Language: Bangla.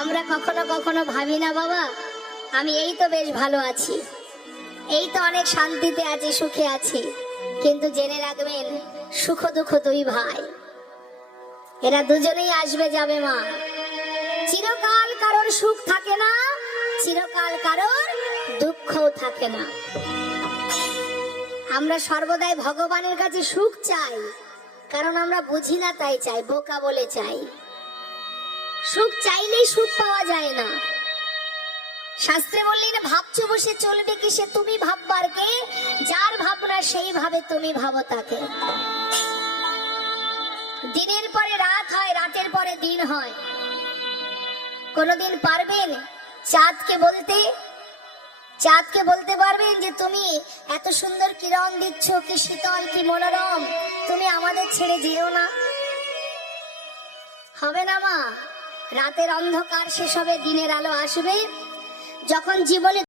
আমরা কখনো কখনো ভাবি না বাবা আমি এই তো বেশ ভালো আছি, এই তো অনেক শান্তিতে আছি, সুখে আছি। কিন্তু জেনে রাখবেন সুখ দুঃখ দুই ভাই, এরা দুজনেই আসবে যাবে মা। চিরকাল কারোর সুখ থাকে না, চিরকাল কারোর দুঃখও থাকে না। আমরা সর্বদাই ভগবানের কাছে সুখ চাই, কারণ আমরা বুঝি না তাই চাই, বোকা বলে চাই। সুখ চাইলেই সুখ পাওয়া যায় না। শাস্ত্রে বললেন ভাবছো বসে চলবে কিসে, তুমি ভাববার কে, যার ভাবনা সেই ভাবে তুমি ভাবো তাকে। দিনের পরে রাত হয়, রাতের পরে দিন হয়। কোনদিন পারবেন চাঁদকে বলতে পারবেন যে তুমি এত সুন্দর কিরণ দিচ্ছ, কি শীতল, কি মনোরম, তুমি আমাদের ছেড়ে যেও না? হবে না মা। রাতের অন্ধকার শেষ হবে, দিনের আলো আসবে। যখন জীবনে